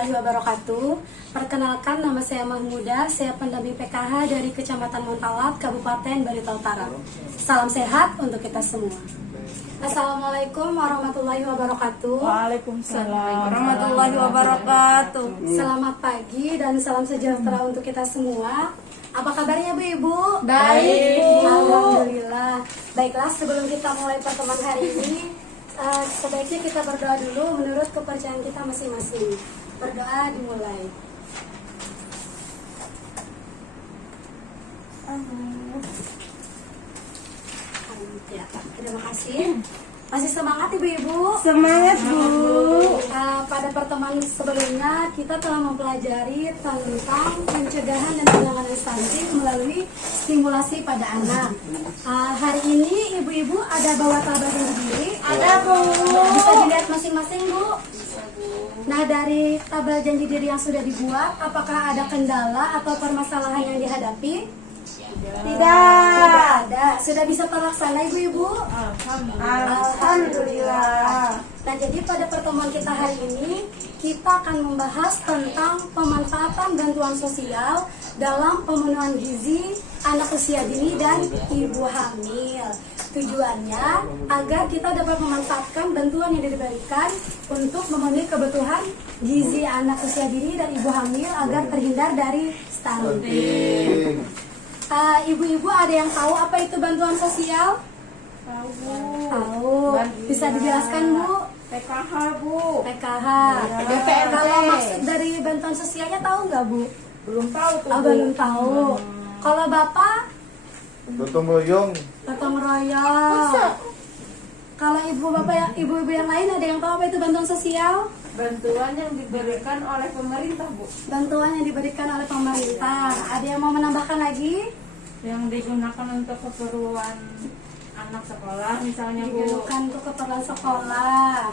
warahmatullahi wabarakatuh. Perkenalkan, nama saya Mahmuda, saya pendamping PKH dari Kecamatan Montalat, Kabupaten Barito Utara. Salam sehat untuk kita semua. Assalamualaikum warahmatullahi wabarakatuh. Waalaikumsalam warahmatullahi wabarakatuh. Selamat pagi dan salam sejahtera untuk kita semua. Apa kabarnya Bu Ibu? Baik, Bu. Alhamdulillah. Baiklah, sebelum kita mulai pertemuan hari ini, sebaiknya kita berdoa dulu menurut kepercayaan kita masing-masing. Berdoa dimulai. Ya, terima kasih. Masih semangat Ibu-ibu? Semangat, Bu. Pada pertemuan sebelumnya kita telah mempelajari tentang pencegahan dan penanganan stunting melalui stimulasi pada anak. Hari ini Ibu-ibu ada bawa tabel sendiri? Ada, Bu. Bisa dilihat masing-masing, Bu. Nah, dari tabel janji diri yang sudah dibuat, apakah ada kendala atau permasalahan yang dihadapi? Tidak ada. Sudah bisa terlaksana Ibu-ibu? Alhamdulillah. Nah, jadi pada pertemuan kita hari ini kita akan membahas tentang pemanfaatan bantuan sosial dalam pemenuhan gizi anak usia dini dan ibu hamil. Tujuannya agar kita dapat memanfaatkan bantuan yang diberikan untuk memenuhi kebutuhan gizi anak usia dini dan ibu hamil agar terhindar dari stunting. Ibu-ibu ada yang tahu apa itu bantuan sosial? Tahu. Bisa dijelaskan, Bu? PKH, Bu. PKH. BPNT. Kalau maksud dari bantuan sosialnya tahu nggak, Bu? Belum tahu tuh, Bu. Belum tahu. Kalau Bapak? Gotong royong. Gotong royong. Kalau ibu-ibu yang lain ada yang tahu apa itu bantuan sosial? Bantuan yang diberikan oleh pemerintah, Bu. Bantuan yang diberikan oleh pemerintah. Ada yang mau menambahkan lagi? Yang digunakan untuk keperluan anak sekolah, misalnya, Bu. Digunakan untuk keperluan sekolah.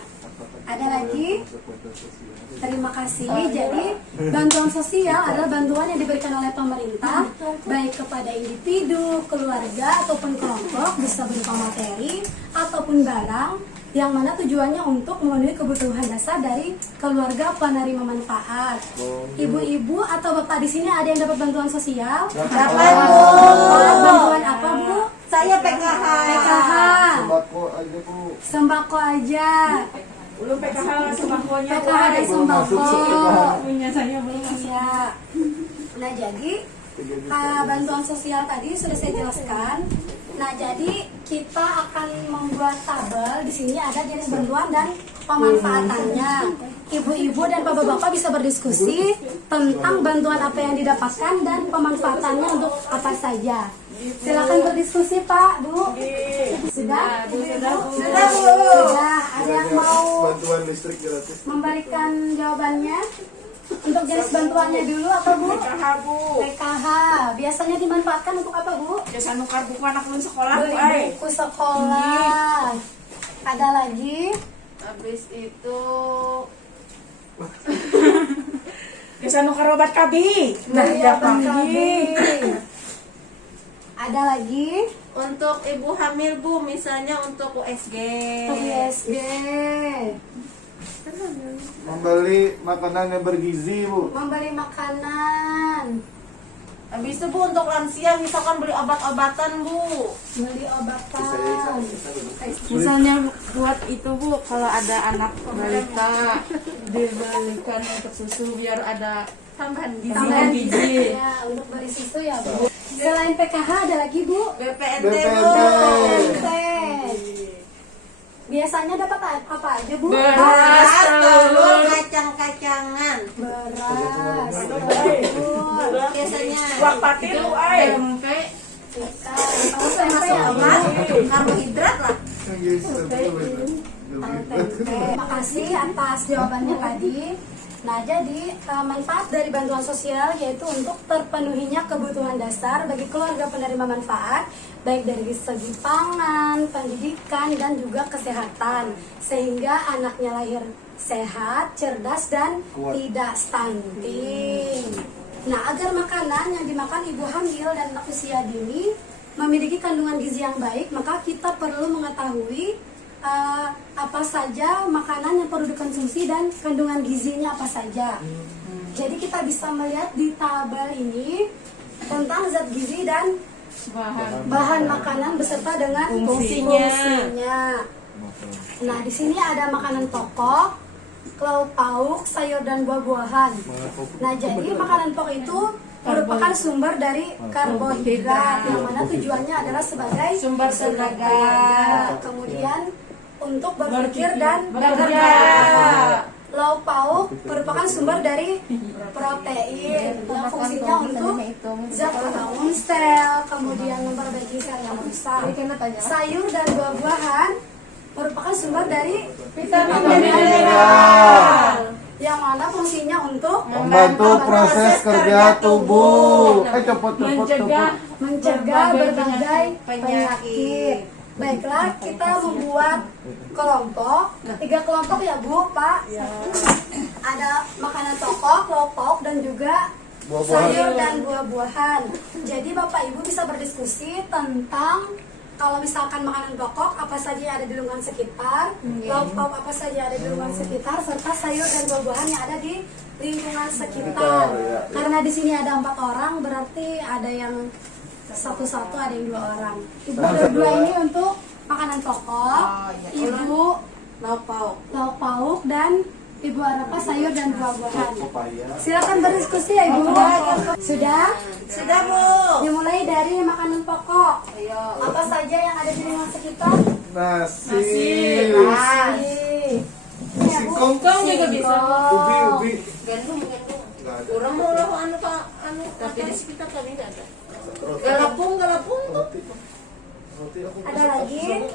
Ada lagi? Terima kasih. Jadi bantuan sosial adalah bantuan yang diberikan oleh pemerintah baik kepada individu, keluarga ataupun kelompok, bisa berupa materi ataupun barang, yang mana tujuannya untuk memenuhi kebutuhan dasar dari keluarga penerima manfaat. Ibu-ibu atau bapak di sini ada yang dapat bantuan sosial? Dapat, Bu. Bantuan apa, Bu? Saya PKH. PKH. Sembako aja, Bu. Sembako aja. Belum PKH sembakonya, Bu. PKH dan sembako. Punya saya belum. Iya. Nah, jadi bantuan sosial tadi sudah saya jelaskan. Nah, jadi kita akan membuat tabel. Di sini ada jenis bantuan dan pemanfaatannya. Ibu-ibu dan bapak-bapak bisa berdiskusi tentang bantuan apa yang didapatkan dan pemanfaatannya untuk apa saja. Silakan berdiskusi, Pak, Bu. Sudah? Sudah, Bu. Sudah, Bu. Sudah. Ada yang mau Bantuan listrik gratis. memberikan jawabannya? Untuk jenis bantuannya dulu apa, Bu? PKH, Bu. PKH. Biasanya dimanfaatkan untuk apa, Bu? Jasa nukar buku anak lu sekolah, Bu. Beli buku sekolah. Ada lagi? Habis itu jasa nukar obat KB. Beli ya, obat Pak. KB. Ada lagi? Untuk ibu hamil, Bu, misalnya untuk USG. USG. Membeli makanan yang bergizi, Bu. Membeli makanan. Habis itu, Bu, untuk lansia misalkan beli obat-obatan, Bu. Beli obatan. Misalnya buat itu, Bu, kalau ada anak balita dibelikan untuk susu biar ada Tambahan gizi. Tambahan gizi. Ya, untuk beri susu ya, Bu. Selain PKH ada lagi, Bu? BPNT, BPNT. Bu. Biasanya dapat apa aja, Bu? Beras, Telur, kacang-kacangan. Beras. Telur. Biasanya Wak patin lu, ay. tempe, Tahu tempe termasuk ya, emas, Bu? karbohidrat lah. Yang geser, Bu. Tahu tempe. Terima kasih atas jawabannya tadi. Nah, jadi manfaat dari bantuan sosial yaitu untuk terpenuhinya kebutuhan dasar bagi keluarga penerima manfaat, baik dari segi pangan, pendidikan, dan juga kesehatan, sehingga anaknya lahir sehat, cerdas, dan Kuat. tidak stunting. Nah, agar makanan yang dimakan ibu hamil dan anak usia dini memiliki kandungan gizi yang baik, maka kita perlu mengetahui apa saja makanan yang perlu dikonsumsi dan kandungan gizinya apa saja. Jadi kita bisa melihat di tabel ini tentang zat gizi dan bahan makanan beserta dengan fungsinya. Nah, di sini ada makanan pokok, lauk pauk, sayur dan buah-buahan. Nah, jadi makanan pokok itu merupakan sumber dari karbohidrat yang mana tujuannya adalah sebagai Sumber tenaga. kemudian untuk berpikir dan bekerja. Lauk pauk merupakan sumber dari protein yang fungsinya untuk zat membangun sel, kemudian memperbaiki sel yang rusak. Sayur dan buah-buahan merupakan sumber dari vitamin dan mineral yang mana fungsinya untuk Membantu proses kerja tubuh. Cepet. mencegah berbagai penyakit. Baiklah, kita membuat kelompok, 3 kelompok ya Bu, Pak. Ada makanan pokok, lauk pauk, dan juga sayur dan buah-buahan. Jadi Bapak Ibu bisa berdiskusi tentang kalau misalkan makanan pokok apa saja yang ada di lingkungan sekitar, lauk pauk apa saja yang ada di lingkungan sekitar, serta sayur dan buah-buahan yang ada di lingkungan sekitar. Karena di sini ada 4 orang, berarti ada yang satu-satu, ada yang 2 orang. Ibu berdua ini untuk makanan pokok, Ibu Lauk pauk. lauk pauk, dan Ibu Arafa sayur dan buah-buahan. Silakan berdiskusi ya Ibu. Sudah? Sudah Bu. Dimulai dari makanan pokok. Apa saja yang ada di lingkungan sekitar? Nasi. Nasi. Ya, Bu. Singkong juga bisa. Ubi. Gandum. Orang mau lah tapi di sekitar kami nggak ada. Galapung tuh. Ada lagi?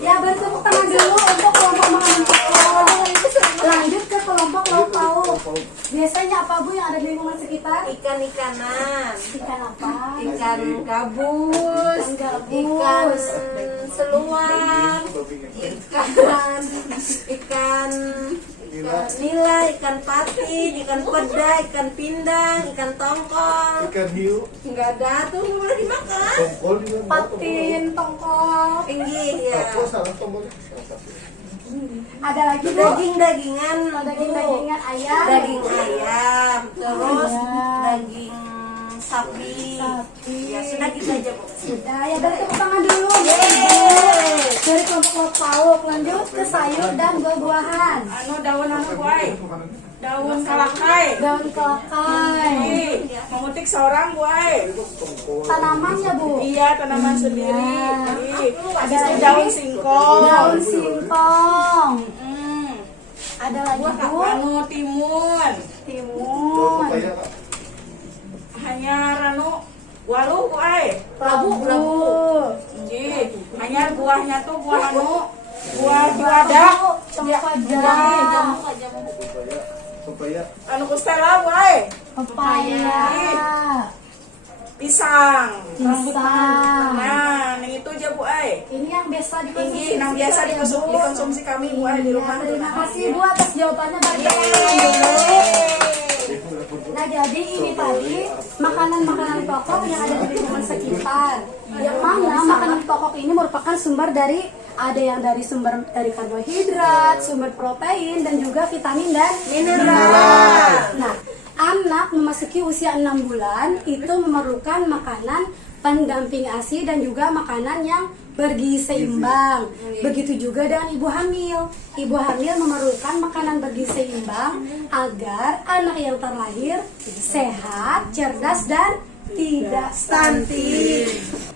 Ya, beri tepuk tangan dulu untuk kelompok makanan pokok. Lanjut ke kelompok lauk pauk. Biasanya apa Bu yang ada di lingkungan sekitar? Ikan-ikanan. Ikan apa? Ikan gabus. Ikan seluar. Ikan nila, ikan patin, ikan peda, ikan pindang, ikan tongkol. Ikan hiu. Enggak ada tuh, nggak boleh dimakan. Tongkol juga. Patin, tongkol. Tinggi ya. Oh, salah tongkolnya. Ada lagi Bu? Daging-dagingan, Daging-dagingan ayam. daging ayam, terus Ayam. daging sapi. Ya sudah gitu aja Bu. Sudah, ya dari tepuk tangan dulu. Dari kelompok lauk pauk, lanjut ke sayur dan buah-buahan. Daun buai. Daun kalakai. Daun kelakai. Memetik seorang buai. Tanamannya Bu. Iya, tanaman sendiri. Ada lagi Daun singkong. daun singkong. Hmm. Ada lagi Bu. Timun. Timun. Hanya ranu walu buai. Labu. Nggih. Hanya buahnya tuh buah buah juada. Cempada. Supaya Anu kustela buai. Pepaya. Pisang. Pisang. Nah, yang itu aja buai. Ini yang biasa dikonsumsi. Ini yang biasa kita ya, Bu. dikonsumsi kami buai di rumah. Terima kasih Bu atas jawabannya. Bagi Nah, jadi ini tadi makanan-makanan pokok yang ada di lingkungan sekitar. Yang mana makanan pokok ini merupakan sumber dari sumber dari karbohidrat, sumber protein, dan juga vitamin dan mineral. Nah, anak memasuki usia 6 bulan itu memerlukan makanan pendamping ASI dan juga makanan yang bergizi seimbang. Begitu juga dengan ibu hamil. Ibu hamil memerlukan makanan bergizi seimbang agar anak yang terlahir sehat, cerdas, dan tidak stunting.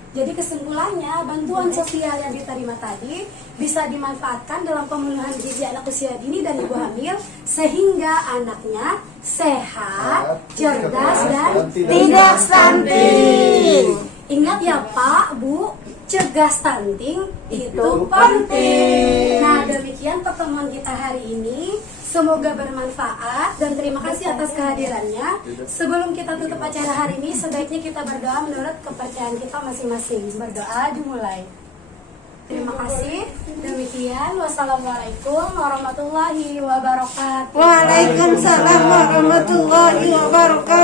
Jadi kesimpulannya, bantuan sosial yang diterima tadi bisa dimanfaatkan dalam pemenuhan gizi anak usia dini dan ibu hamil sehingga anaknya sehat, cerdas, dan tidak stunting. Ingat ya Pak, Bu, cegah stunting itu penting. Nah, demikian pertemuan kita hari ini. Semoga bermanfaat dan terima kasih atas kehadirannya. Sebelum kita tutup acara hari ini, sebaiknya kita berdoa menurut kepercayaan kita masing-masing. Berdoa dimulai. Terima kasih. Demikian, wassalamualaikum warahmatullahi wabarakatuh. Waalaikumsalam warahmatullahi wabarakatuh.